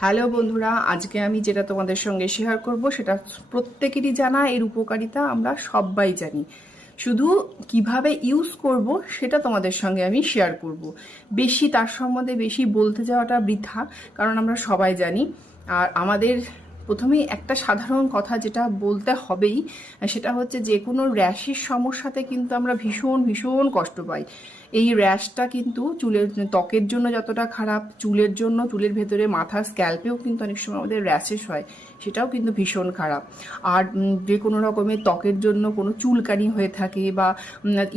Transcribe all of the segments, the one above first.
Hello বন্ধুরা, আজকে আমি যেটা তোমাদের সঙ্গে শেয়ার করব সেটা প্রত্যেকেরই জানা, এর উপকারিতা আমরা সবাই জানি। শুধু কীভাবে ইউজ করব সেটা তোমাদের সঙ্গে আমি শেয়ার করব। বেশি তার সম্বন্ধে বেশি বলতে যাওয়াটা বৃথা, কারণ আমরা সবাই জানি। আর আমাদের প্রথমেই একটা সাধারণ কথা যেটা বলতে হবেই, সেটা হচ্ছে যে কোনো র্যাশের সমস্যাতে কিন্তু আমরা ভীষণ ভীষণ কষ্ট পাই। এই র্যাশটা কিন্তু চুলের ত্বকের জন্য যতটা খারাপ, চুলের জন্য, চুলের ভেতরে মাথার স্ক্যাল্পেও কিন্তু অনেক সময় আমাদের র্যাশেস হয়, সেটাও কিন্তু ভীষণ খারাপ। আর যে কোনো রকমের ত্বকের জন্য কোনো চুলকানি হয়ে থাকে বা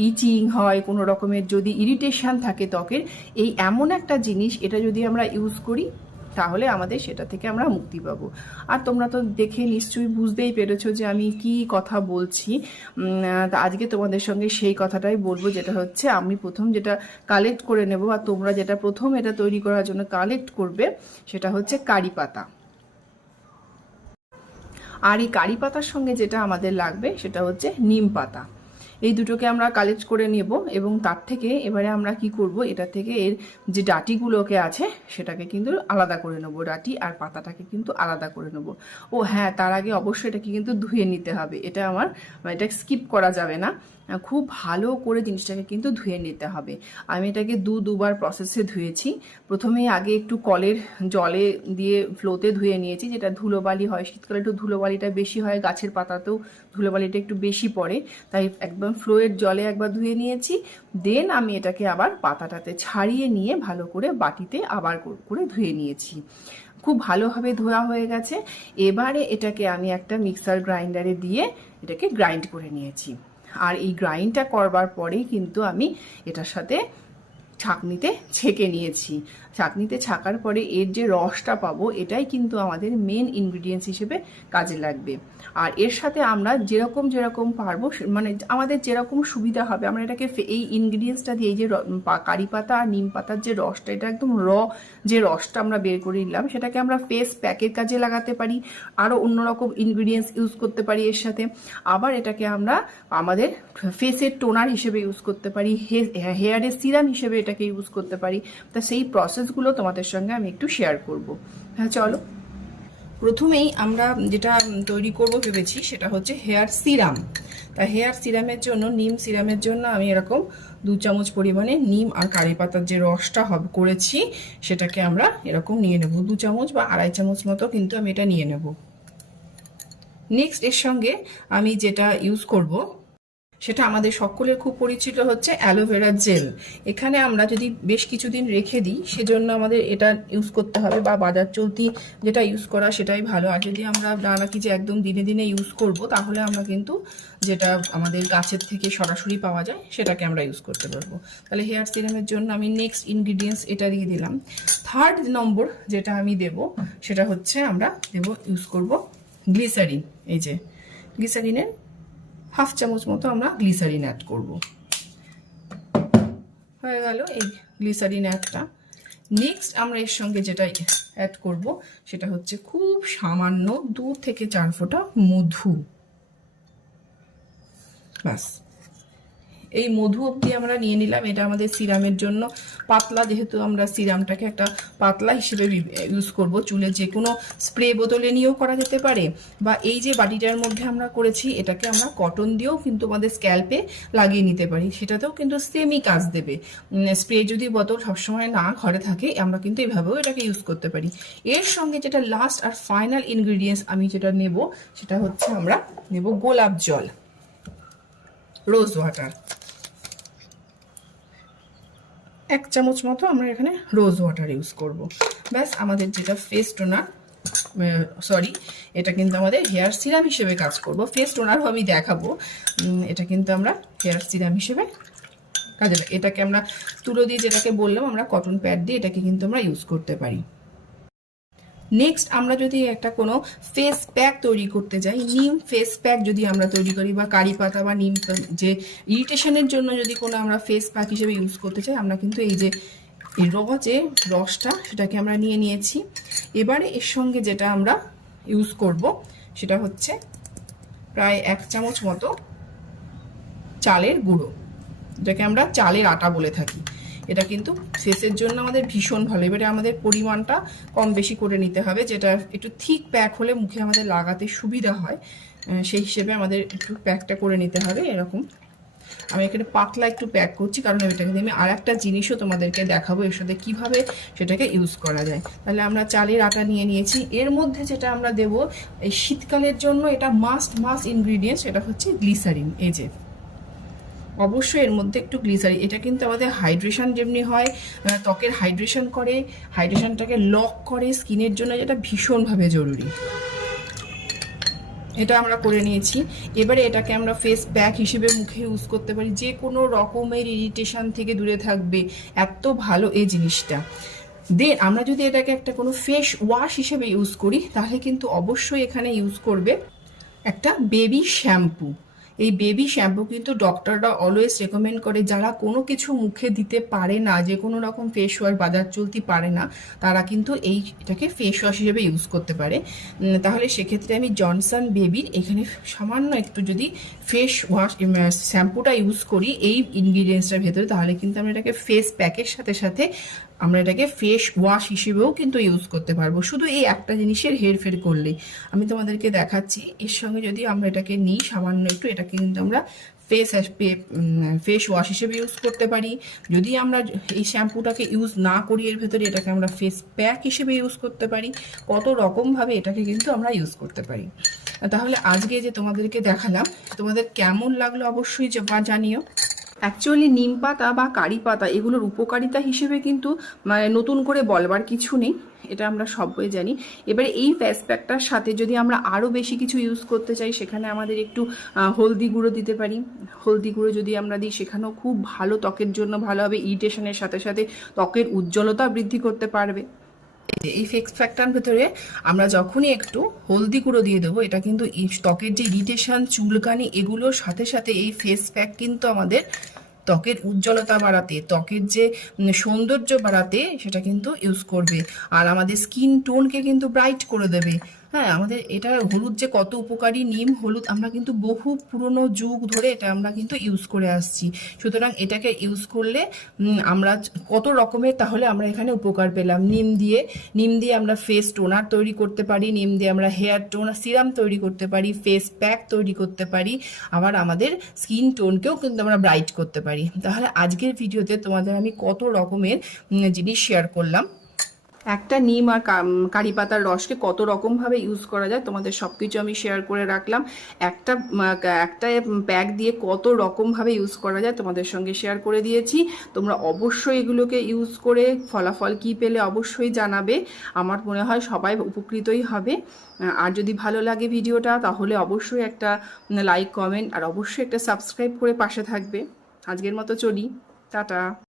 ইচিং হয়, কোনো রকমের যদি ইরিটেশন থাকে ত্বকের, এই এমন একটা জিনিস, এটা যদি আমরা ইউজ করি তাহলে আমাদের সেটা থেকে আমরা মুক্তি পাবো। আর তোমরা তো দেখে নিশ্চয়ই বুঝতেই পেরেছ যে আমি কি কথা বলছি। তা আজকে তোমাদের সঙ্গে সেই কথাটাই বলব, যেটা হচ্ছে আমি প্রথম যেটা কালেক্ট করে নেব আর তোমরা যেটা প্রথম এটা তৈরি করার জন্য কালেক্ট করবে, সেটা হচ্ছে কারি পাতা। আর এই কারি পাতার সঙ্গে যেটা আমাদের লাগবে, সেটা হচ্ছে নিম পাতা। এই দুটোকে আমরা কালেক্ট করে নেব এবং তার থেকে এবারে আমরা কি করব? এটা থেকে এর যে ডাটিগুলোকে আছে, সেটাকে কিন্তু আলাদা করে নেব। ডাটি আর পাতাটাকে কিন্তু আলাদা করে নেব। ও হ্যাঁ তার আগে অবশ্যই এটাকে কিন্তু ধুয়ে নিতে হবে। এটা আমার, এটা স্কিপ করা যাবে না। খুব ভালো করে জিনিসটাকে কিন্তু ধুয়ে নিতে হবে। আমি এটাকে দু, দুবার প্রসেসে ধুয়েছি। প্রথমেই আগে একটু কলের জলে দিয়ে ফ্লোতে ধুয়ে নিয়েছি, যেটা ধুলোবালি হয়। শীতকালে একটু ধুলোবালিটা বেশি হয়, গাছের পাতাতেও ধুলোবালিটা একটু বেশি পড়ে। তাই একদম ফ্লোয়ের জলে একবার ধুয়ে নিয়েছি। দেন আমি এটাকে আবার পাতাটাতে ছাড়িয়ে নিয়ে ভালো করে বাটিতে আবার করে ধুয়ে নিয়েছি। খুব ভালোভাবে ধোয়া হয়ে গেছে। এবারে এটাকে আমি একটা মিক্সার গ্রাইন্ডারে দিয়ে এটাকে গ্রাইন্ড করে নিয়েছি। আর এই গ্রাইন্ডটা করবার পরেই কিন্তু আমি এটার সাথে ছাঁকনিতে ছেঁকে নিয়েছি। ছাঁকনিতে ছাকার পরে এর যে রসটা পাবো, এটাই কিন্তু আমাদের মেন ইনগ্রিডিয়েন্টস হিসেবে কাজে লাগবে। আর এর সাথে আমরা যেরকম যেরকম পারব মানে আমাদের যেরকম সুবিধা হবে, আমরা এটাকে এই ইনগ্রিডিয়েন্টসটা দিয়ে এই যে কারি পাতা আর নিম পাতার যে রসটা, এটা একদম র, যে রসটা আমরা বের করে নিলাম, সেটাকে আমরা ফেস প্যাকের কাজে লাগাতে পারি আরও অন্যরকম ইনগ্রিডিয়েন্টস ইউজ করতে পারি এর সাথে। আবার এটাকে আমরা আমাদের ফেসের টোনার হিসেবে ইউজ করতে পারি হেয়ারের সিরাম হিসেবে এটাকে ইউজ করতে পারি। তা সেই প্রসেসগুলো তোমাদের সঙ্গে আমি একটু শেয়ার করব। হ্যাঁ চলো। প্রথমেই আমরা যেটা তৈরি করব ভেবেছি সেটা হচ্ছে হেয়ার সিরাম তা হেয়ার সিরামের জন্য নিম সিরামের জন্য আমি এরকম দু চামচ পরিমাণে নিম আর কারি পাতার যে রসটা হব, করেছি, সেটাকে আমরা এরকম নিয়ে নেব। দু চামচ বা আড়াই চামচ মতো কিন্তু আমি এটা নিয়ে নেব। নেক্সট এর সঙ্গে আমি যেটা ইউজ করব সেটা আমাদের সকলের খুব পরিচিত হচ্ছে অ্যালোভেরা জেল এখানে আমরা যদি বেশ কিছুদিন রেখে দিই, সেজন্য আমাদের এটা ইউজ করতে হবে বা বাজার চলতি যেটা ইউজ করা সেটাই ভালো। আর যদি আমরা না নাকি যে একদম দিনে দিনে ইউজ করব, তাহলে আমরা কিন্তু যেটা আমাদের গাছের থেকে সরাসরি পাওয়া যায়, সেটাকে আমরা ইউজ করতে পারব। তাহলে হেয়ার সিরামের জন্য আমি নেক্সট ইনগ্রিডিয়েন্টস এটা দিয়ে দিলাম। থার্ড নম্বর যেটা আমি দেব, সেটা হচ্ছে আমরা দেব ইউজ করব গ্লিসারিন এই যে গ্লিসারিনের হাফ চামচ মতো আমরা গ্লিসারিন অ্যাড করব। হয়ে গেল এই গ্লিসারিন অ্যাডটা নেক্সট আমরা এর সঙ্গে যেটা অ্যাড করব, সেটা হচ্ছে খুব সামান্য দু থেকে চার ফোঁটা মধু। ব্যাস। এই মধু অবধি আমরা নিয়ে নিলাম। এটা আমাদের সিরামের জন্য। পাতলা যেহেতু আমরা সিরামটাকে একটা পাতলা হিসেবে ইউজ করব। চুলে যে কোনো স্প্রে বোতলে নিয়েও করা যেতে পারে। বা এই যে বাটিটার মধ্যে আমরা করেছি, এটাকে আমরা কটন দিয়েও কিন্তু আমাদের স্ক্যাল্পে লাগিয়ে নিতে পারি। সেটাতেও কিন্তু সেমই কাজ দেবে। স্প্রে যদি বোতল সবসময় না ঘরে থাকে, আমরা কিন্তু এইভাবেও এটাকে ইউজ করতে পারি। এর সঙ্গে যেটা লাস্ট আর ফাইনাল ইনগ্রিডিয়েন্টস আমি যেটা নেব, সেটা হচ্ছে আমরা নেব গোলাপ জল। রোজ ওয়াটার এক চামচ মতো আমরা এখানে রোজ ওয়াটার ইউজ করব। ব্যাস, আমাদের যেটা ফেস টোনার সরি এটা কিন্তু আমাদের হেয়ার সিরাম হিসেবে কাজ করব। ফেস টোনারও আমি দেখাবো। এটা কিন্তু আমরা হেয়ার সিরাম হিসেবে কাজে লাগে এটাকে আমরা তুলো দিয়ে যেটাকে বললাম, আমরা কটন প্যাড দিয়ে এটাকে কিন্তু আমরা ইউজ করতে পারি। নেক্সট আমরা যদি একটা কোনো ফেস প্যাক তৈরি করতে যাই, নিম ফেস প্যাক যদি আমরা তৈরি করি বা কারি পাতা বা নিম, যে ইরিটেশনের জন্য যদি কোনো আমরা ফেস প্যাক হিসেবে ইউজ করতে চাই, আমরা কিন্তু এই যে র যে রসটা, সেটাকে আমরা নিয়ে নিয়েছি। এবারে এর সঙ্গে যেটা আমরা ইউজ করব, সেটা হচ্ছে প্রায় এক চামচ মতো চালের গুঁড়ো। যেটাকে আমরা চালের আটা বলে থাকি। এটা কিন্তু ফেসের জন্য আমাদের ভীষণ ভালো। এবারে আমাদের পরিমাণটা কম বেশি করে নিতে হবে, যেটা একটু থিক প্যাক হলে মুখে আমাদের লাগাতে সুবিধা হয়। সেই হিসেবে আমাদের একটু প্যাকটা করে নিতে হবে এরকম। আমি এখানে পাতলা একটু প্যাক করছি, কারণ এটাকে আমি আর একটা জিনিসও তোমাদেরকে দেখাবো এর সাথে কীভাবে সেটাকে ইউজ করা যায়। তাহলে আমরা চালের আটা নিয়ে নিয়েছি। এর মধ্যে যেটা আমরা দেব, এই শীতকালের জন্য এটা মাস্ট মাস্ট ইনগ্রিডিয়েন্টস এটা হচ্ছে গ্লিসারিন এই যে। অবশ্যই এর মধ্যে একটু গ্লিসারিন এটা কিন্তু আমাদের হাইড্রেশন যেমনি হয় ত্বকের হাইড্রেশন করে হাইড্রেশনটাকে লক করে স্কিনের জন্য যেটা ভীষণভাবে জরুরি। এটা আমরা করে নিয়েছি। এবারে এটাকে আমরা ফেস প্যাক হিসেবে মুখে ইউজ করতে পারি। যে কোনো রকমের ইরিটেশন থেকে দূরে থাকবে। এত ভালো এই জিনিসটা। দেন আমরা যদি এটাকে একটা কোনো ফেস ওয়াশ হিসেবে ইউজ করি, তাহলে কিন্তু অবশ্যই এখানে ইউজ করবে একটা বেবি শ্যাম্পু এই বেবি শ্যাম্পু কিন্তু ডক্টররা অলওয়েজ রেকমেন্ড করে, যারা কোনো কিছু মুখে দিতে পারে না, যে কোনো রকম ফেস ওয়াশ বাজার চলতি পারে না, তারা কিন্তু এই এটাকে ফেস ওয়াশ হিসেবে ইউজ করতে পারে। তাহলে সেক্ষেত্রে আমি জনসন বেবির এখানে সামান্য একটু যদি ফেস ওয়াশ শ্যাম্পুটা ইউজ করি, এই ইনগ্রিডিয়েন্টসটার ভেতরে, তাহলে কিন্তু আমরা এটাকে ফেস প্যাকের সাথে সাথে আমরা এটাকে ফেস ওয়াশ হিসেবেও কিন্তু ইউজ করতে পারব। শুধু এই একটা জিনিসের হেরফের করলেই। আমি তোমাদেরকে দেখাচ্ছি, এর সঙ্গে যদি আমরা এটাকে নিই, সামান্য একটু এটাকে কিন্তু আমরা ফেস ফেস ওয়াশ হিসেবে ইউজ করতে পারি। যদি আমরা এই শ্যাম্পুটাকে ইউজ না করি, এর ভেতরে এটাকে আমরা ফেস প্যাক হিসেবে ইউজ করতে পারি। কত রকমভাবে এটাকে কিন্তু আমরা ইউজ করতে পারি। তাহলে আজকে যে তোমাদেরকে দেখালাম, তোমাদের কেমন লাগল অবশ্যই জানিও। অ্যাকচুয়ালি নিম পাতা বা কারি পাতা এগুলোর উপকারিতা হিসেবে কিন্তু মানে নতুন করে বলবার কিছু নেই, এটা আমরা সবাই জানি। এবারে এই ফেস প্যাকটার সাথে যদি আমরা আরও বেশি কিছু ইউজ করতে চাই, সেখানে আমাদের একটু হলদি গুঁড়ো দিতে পারি। হলদি গুঁড়ো যদি আমরা দিই, সেখানেও খুব ভালো ত্বকের জন্য ভালো হবে। ইরিটেশনের সাথে সাথে ত্বকের উজ্জ্বলতা বৃদ্ধি করতে পারবে। এই ফেক্স ফ্যাক্টার ভেতরে আমরা যখনই একটু হলদি গুঁড়ো দিয়ে দেবো, এটা কিন্তু ত্বকের যে ইরিটেশন চুলকানি, এগুলোর সাথে সাথে এই ফেস প্যাক কিন্তু আমাদের ত্বকের উজ্জ্বলতা বাড়াতে, ত্বকের যে সৌন্দর্য বাড়াতে সেটা কিন্তু ইউজ করবে। আর আমাদের স্কিন টোনকে কিন্তু ব্রাইট করে দেবে। হ্যাঁ আমাদের এটা হলুদ যে কত উপকারী, নিম, হলুদ, আমরা কিন্তু বহু পুরনো যুগ ধরে এটা আমরা কিন্তু ইউজ করে আসছি। সুতরাং এটাকে ইউজ করলে আমরা কত রকমের, তাহলে আমরা এখানে উপকার পেলাম। নিম দিয়ে নিম দিয়ে আমরা ফেস টোনার তৈরি করতে পারি, নিম দিয়ে আমরা হেয়ার টোনার সিরাম তৈরি করতে পারি ফেস প্যাক তৈরি করতে পারি, আবার আমাদের স্কিন টোনকেও কিন্তু আমরা ব্রাইট করতে পারি। তাহলে আজকের ভিডিওতে তোমাদের আমি কত রকমের জিনিস শেয়ার করলাম। একটা নিম আর কারি পাতার রসকে কত রকমভাবে ইউজ করা যায় তোমাদের সব কিছু আমি শেয়ার করে রাখলাম। একটা একটা প্যাক দিয়ে কত রকমভাবে ইউজ করা যায় তোমাদের সঙ্গে শেয়ার করে দিয়েছি। তোমরা অবশ্যই এগুলোকে ইউজ করে ফলাফল কি পেলে অবশ্যই জানাবে। আমার মনে হয় সবাই উপকৃতই হবে। আর যদি ভালো লাগে ভিডিওটা তাহলে অবশ্যই একটা লাইক কমেন্ট আর অবশ্যই একটা সাবস্ক্রাইব করে পাশে থাকবে। আজকের মতো চলি। টাটা।